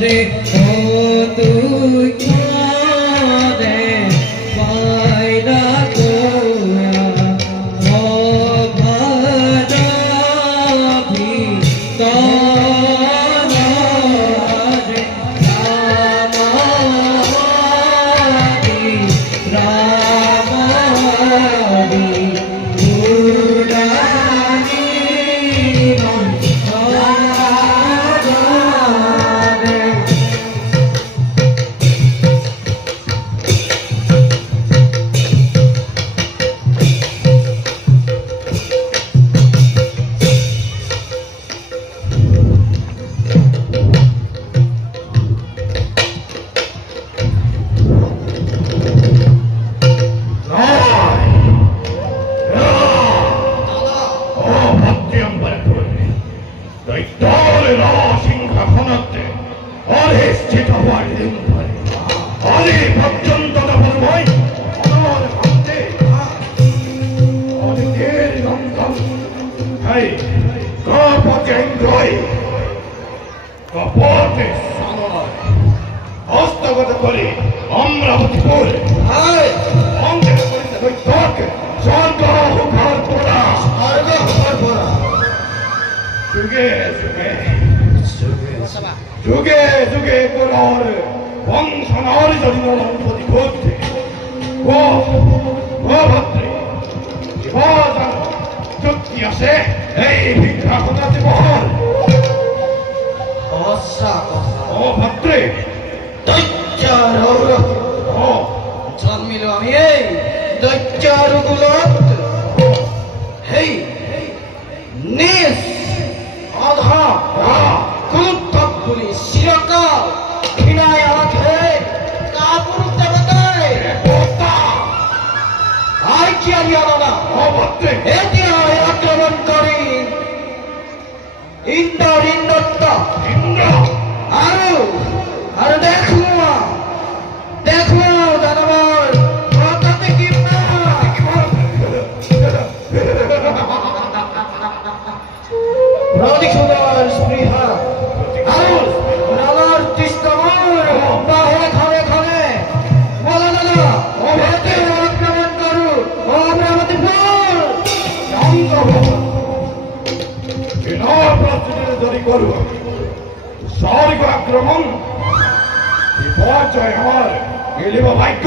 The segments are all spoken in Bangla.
রে ও তুই রে পায়রা গোয়া ও ভাবি তারা রে রামারি রামারি উড়ানি হস্তগত করে অমরাবতী করে অঙ্কের করিতে ওই তোকে স্বর্গ ঘর পোড়া যুগে যুগে যুগে যুগে করার বংশনার যদি নলম্পতি ঘটতে ও ভদ্রে জীবন চুক্তি আসে এই ভিক্ষা কোথাতে বহল ও ভদ্রে জন্মিল আমি এই দৈত্যারগুলো হেই নিজ আধা কুন্তপুরি শিরকাল ঘৃণায় আখে কাপুর দেবতায় আর কি আমি আলাদা এটি হয় আক্রমণ করি ইন্দ্র আরো দেখো দানবর মাথাতে কি প্রতিশোধের স্পৃহা আরো নানার তিস্তমর বাহে খানে খানে বলা দাদা ও ভেতে আক্রমণ করু ও অমরাবতী ফুল প্রস্তুতি করু স্বর্গ আক্রমণ বিপর্যয় আমার গেলিব ভাগ্য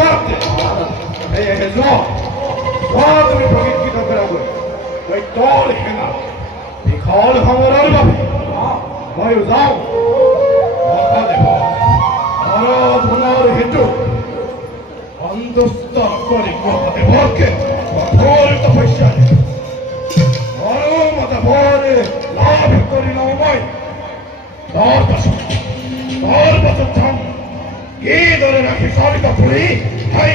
তুমি প্রকৃত করাবো ওই তল হেনা বিখল সমরের বাবে মই যাও মহাদেৱ আৰাধনাৰ হেতু সন্তুষ্ট কৰি মহাদেৱকে কঠোৰ তপস্যা আৰু মহাদেৱৰ লাভ কৰি লওঁ মই 10 বছর যাম কি ধরে রাখি সরিত পুরি হাই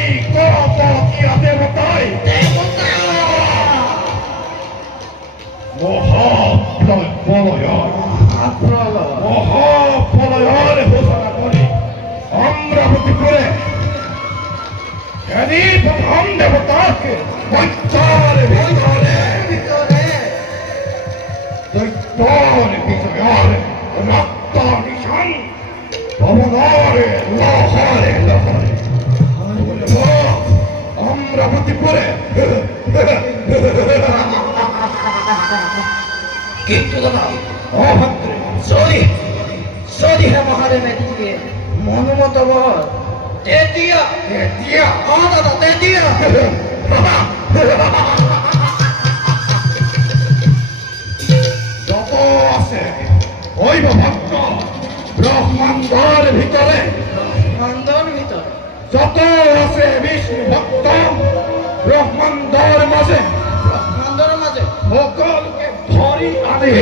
কিয়া দেবতাই মহাপ্রলয়ের ঘোষণা করি অমরাবতী করে প্রথম দেবতাকে দৈত্যের ভিতরে রক্ত নিশান ভবনারে লহরে লহরে অমরাবতী করে কিন্তু দাদা অভদ্রে যদি হে মহাদেবের দিকে মনোমত বল তেতিয়া দাদা তেতিয়া যত আছে ওই ভক্ত ব্রহ্মাণ্ডর ভিতরে যত আছে বিষ্ণু ভক্ত ব্রহ্মাণ্ডর মাঝে সকলকে ধরি আনে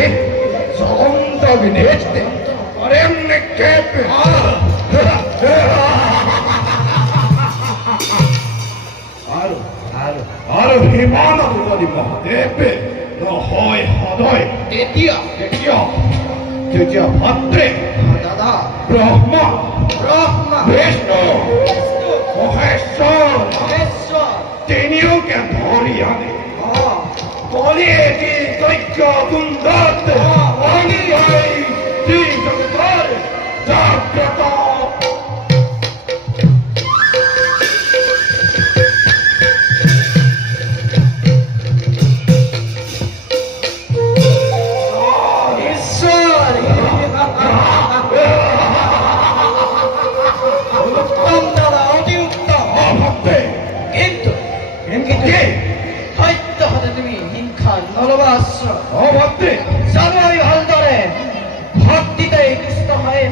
জ্বলন্ত বিনেচতে অরণ্যে কেঁপে আর হিমানন্দ যদি মহাদেবে হয় হদয় তেতিয়া ভদ্রে দাদা ব্রহ্মা বিষ্ণু মহেশ্বর তিনিও কে ধরি আনে বলে কি দৈত্য কুন্দর অঙ্গাই শ্রী জগতের জাগ্রত ঈশ্বর উত্তম দাদা অতি উত্তম ভাবতে কিন্তু কে হয়তো হতে তুমি হিংসা নলবাস্য ও ভাবতে জানো আমি ভাল ধরে ভক্তিতে কৃষ্ণ হয়ে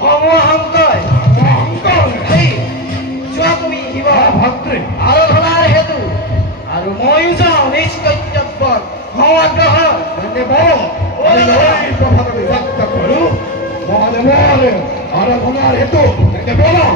সমহংকয় অহংকার সেই যোৱা তুমি শিৱ ভাবতে আৰাধনাৰ হেতু আৰু ময়ো যাওঁ নিজ কৰ্তব্যত সমাগ্ৰহৰ ধন্যবাদ এই কথাটা বিভক্ত করু মহাদেবের আরাধনার হেতু বলো